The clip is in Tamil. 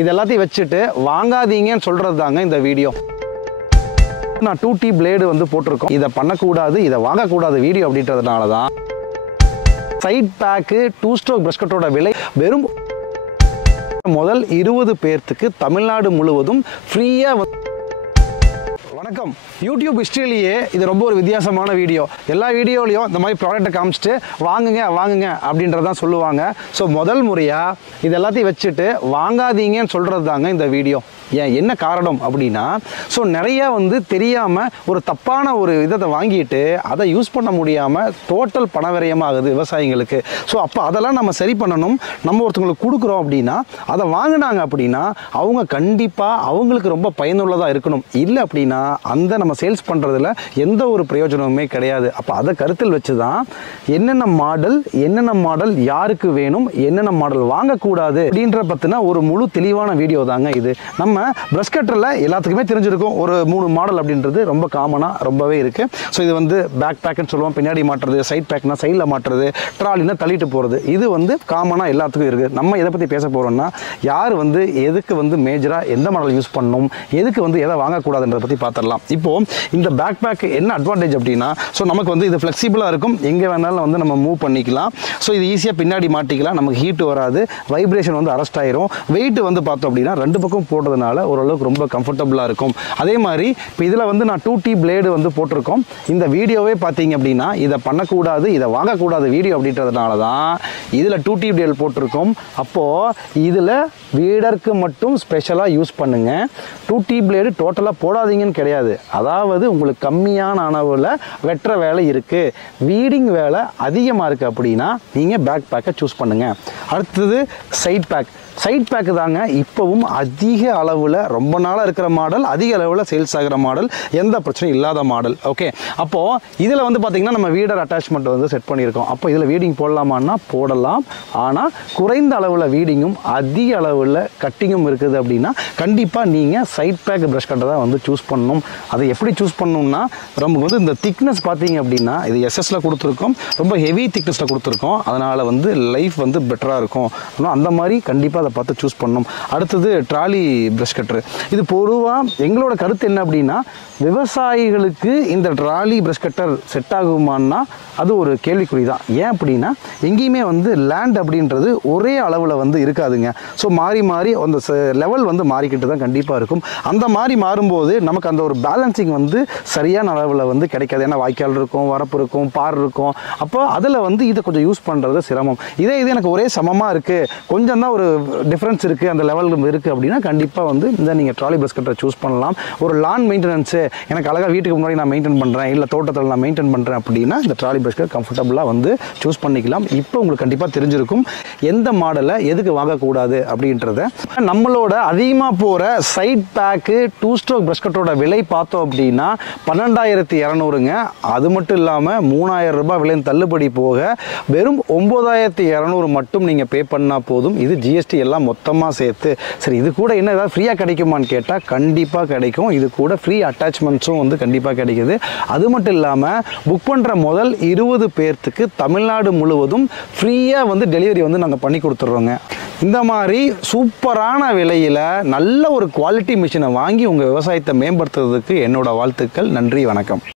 இது எல்லாத்தையும் வச்சுட்டு வாங்காதீங்கன்னு சொல்றது தாங்க இந்த வீடியோ. நான் 2T பிளேடு வந்து போட்டிருக்கோம். இதை பண்ணக்கூடாது, இதை வாங்கக்கூடாது வீடியோ அப்படின்றதுனால தான் சைட் பேக்கு 2 ஸ்ட்ரோக் பிரஷ் கட்டரோட விலை வெறும் முதல் 20 பேர்த்துக்கு தமிழ்நாடு முழுவதும் ஃப்ரீயா. வணக்கம். யூடியூப் ஹிஸ்டரியிலேயே இது ரொம்ப ஒரு வித்தியாசமான வீடியோ. எல்லா வீடியோலையும் இந்த மாதிரி ப்ராடக்ட்டை காமிச்சிட்டு வாங்குங்க அப்படின்றதான் சொல்லுவாங்க. ஸோ முதல் முறையாக இது எல்லாத்தையும் வச்சுட்டு வாங்காதீங்கன்னு சொல்கிறது தாங்க இந்த வீடியோ. ஏன் என்ன காரணம் அப்படின்னா, ஸோ நிறையா வந்து தெரியாமல் ஒரு தப்பான ஒரு இதை வாங்கிட்டு அதை யூஸ் பண்ண முடியாமல் டோட்டல் பண விரயமாகுது விவசாயிங்களுக்கு. ஸோ அப்போ அதெல்லாம் நம்ம சரி பண்ணணும். நம்ம ஒருத்தவங்களுக்கு கொடுக்குறோம் அப்படின்னா அதை வாங்கினாங்க அப்படின்னா அவங்க கண்டிப்பாக அவங்களுக்கு ரொம்ப பயனுள்ளதாக இருக்கணும். இல்லை அப்படின்னா அந்த நம்ம சேல்ஸ் பண்ணுறதுல எந்த ஒரு பிரயோஜனமுமே கிடையாது. அப்போ அதை கருத்தில் வச்சு தான் என்னென்ன மாடல் யாருக்கு வேணும், என்னென்ன மாடல் வாங்கக்கூடாது அப்படின்ற பற்றின ஒரு முழு தெளிவான வீடியோ தாங்க இது. நம்ம பிரஷ் கட்டரில் எல்லாத்துக்குமே தெரிஞ்சிருக்கும் ஒரு 3 மாடல் அப்படின்றது ரொம்ப காமனாக ரொம்பவே இருக்குது. ஸோ இது வந்து பேக் பேக்குன்னு சொல்லுவோம், பின்னாடி மாட்டுறது, சைட் பேக்னா சைடில் மாட்டுறது, ட்ராலினா தள்ளிட்டு போகிறது. இது வந்து காமனாக எல்லாத்துக்கும் இருக்குது. நம்ம எதை பற்றி பேச போகிறோம்னா, யார் வந்து எதுக்கு வந்து மேஜராக எந்த மாடல் யூஸ் பண்ணணும், எதுக்கு வந்து எதை வாங்கக்கூடாதுன்றதை பற்றி பார்த்துடலாம். இப்போது இந்த பேக் பேக் என்ன அட்வான்டேஜ் அப்படின்னா, ஸோ நமக்கு வந்து இது ஃப்ளெக்சிபிளாக இருக்கும், எங்கே வேணாலும் வந்து நம்ம மூவ் பண்ணிக்கலாம். ஸோ இது ஈஸியாக பின்னாடி மாட்டிக்கலாம், நமக்கு ஹீட்டு வராது, வைப்ரேஷன் வந்து அரெஸ்ட் ஆயிரும். வெயிட் வந்து பார்த்தோம் அப்படின்னா 2 பக்கம் போடுறதுனால ஓரளவுக்கு ரொம்ப கம்ஃபர்டபுளாக இருக்கும். அதே மாதிரி இப்போ இதில் வந்து நான் 2T பிளேடு வந்து போட்டிருக்கோம். இந்த வீடியோவே பார்த்தீங்க அப்படின்னா இதை பண்ணக்கூடாது, இதை வாங்கக்கூடாது வீடியோ அப்படின்றதுனால தான் இதில் 2T பிளேடு போட்டிருக்கோம். அப்போது இதில் வீடருக்கு மட்டும் ஸ்பெஷலாக யூஸ் பண்ணுங்க. 2T பிளேடு டோட்டலாக போடாதீங்கன்னு கிடையாது. அதாவது உங்களுக்கு கம்மியான அளவில் வெட்டுற வேலை இருக்குது, வீடிங் வேலை அதிகமாக இருக்குது அப்படின்னா நீங்கள் பேக் பேக்கை சூஸ் பண்ணுங்கள். அடுத்தது சைட் பேக்கு தாங்க இப்போவும் அதிக அளவில் ரொம்ப நாளாக இருக்கிற மாடல், அதிக அளவில் சேல்ஸ் ஆகிற மாடல், எந்த பிரச்சனையும் இல்லாத மாடல். ஓகே, அப்போது இதில் வந்து பார்த்திங்கன்னா நம்ம வீடர் அட்டாச்மெண்ட் வந்து செட் பண்ணியிருக்கோம். அப்போ இதில் வீடிங் போடலாமான்னா போடலாம். ஆனால் குறைந்த அளவில் வீடிங்கும் அதிக அளவில் கட்டிங்கும் இருக்குது அப்படின்னா கண்டிப்பாக நீங்கள் சைட் பேக் ப்ரஷ் கட்டரை தான் வந்து சூஸ் பண்ணணும். அதை எப்படி சூஸ் பண்ணணும்னா, நமக்கு வந்து இந்த திக்னஸ் பார்த்தீங்க அப்படின்னா இது எஸ்எஸ்ல கொடுத்துருக்கோம், ரொம்ப ஹெவி திக்னஸில் கொடுத்துருக்கோம். அதனால் வந்து லைஃப் வந்து பெட்டராக இருக்கும். அந்த மாதிரி கண்டிப்பாக அதை பார்த்து சூஸ் பண்ணணும். அடுத்தது ட்ராலி ப்ரஷ் கட்டர். இது பொதுவாக எங்களோட கருத்து என்ன அப்படின்னா, விவசாயிகளுக்கு இந்த ட்ராலி ப்ரஷ் கட்டர் செட் ஆகுமான்னா அது ஒரு கேள்விக்குறி தான். ஏன் அப்படின்னா எங்கேயுமே வந்து லேண்ட் அப்படின்றது ஒரே அளவில் வந்து இருக்காதுங்க. ஸோ மாறி அந்த லெவல் வந்து மாறிக்கிட்டு தான் கண்டிப்பாக இருக்கும். அந்த மாதிரி மாறும்போது நமக்கு அந்த ஒரு பேலன்சிங் வந்து சரியான அளவில் வந்து கிடைக்காது. ஏன்னா வாய்க்கால் இருக்கும், வரப்பு இருக்கும், பார் இருக்கும். அப்போ அதில் வந்து இதை கொஞ்சம் யூஸ் பண்ணுறது சிரமம். இது எனக்கு ஒரே சமமாக இருக்குது, கொஞ்சம் தான் ஒரு டிஃப்ரென்ஸ் இருக்குது, அந்த லெவல் இருக்குது அப்படின்னா கண்டிப்பாக வந்து இந்த நீங்கள் ட்ராலி ப்ரஷ் கட்டரை சூஸ் பண்ணலாம். ஒரு லான் மெயின்டெனன்ஸு எனக்கு அழகாக வீட்டுக்கு முன்னாடி நான் மெயின்டைன் பண்ணுறேன், இல்லை தோட்டத்தில் நான் மெயின்டைன் பண்ணுறேன் அப்படின்னா இந்த ட்ராலி ப்ரஷ் கட்டர் கம்ஃபர்டபுளாக வந்து சூஸ் பண்ணிக்கலாம். இப்போ உங்களுக்கு கண்டிப்பாக தெரிஞ்சிருக்கும் எந்த மாடலை எதுக்கு வாங்கக்கூடாது அப்படின்றத. நம்மளோட அதிகமாக போகிற சைட் பேக்கு 2 ஸ்ட்ரோக் ப்ரஷ் கட்டரோட விலை பார்த்தோம் அப்படின்னா 12,200ங்க. அது மட்டும் இல்லாமல் 3,000 ரூபாய் விலை தள்ளுபடி போக வெறும் 9,200 மட்டும் நீங்கள் பே பண்ணால் போதும். இது ஜிஎஸ்டி எல்லாம் மொத்தமாக சேர்த்து. சரி, இது கூட என்ன ஏதாவது ஃப்ரீயாக கிடைக்குமான்னு கேட்டால் கண்டிப்பாக கிடைக்கும். இது கூட ஃப்ரீ அட்டாச்மெண்ட்ஸும் வந்து கண்டிப்பாக கிடைக்குது. அது மட்டும் இல்லாமல் புக் பண்ணுற முதல் 20 பேர்த்துக்கு தமிழ்நாடு முழுவதும் ஃப்ரீயாக வந்து டெலிவரி வந்து நாங்கள் பண்ணி கொடுத்துட்றோங்க. இந்த மாதிரி சூப்பரான விலையில் நல்ல ஒரு குவாலிட்டி மிஷினை வாங்கி உங்கள் விவசாயத்தை மேம்படுத்துறதுக்கு என்னோட வாழ்த்துக்கள். நன்றி, வணக்கம்.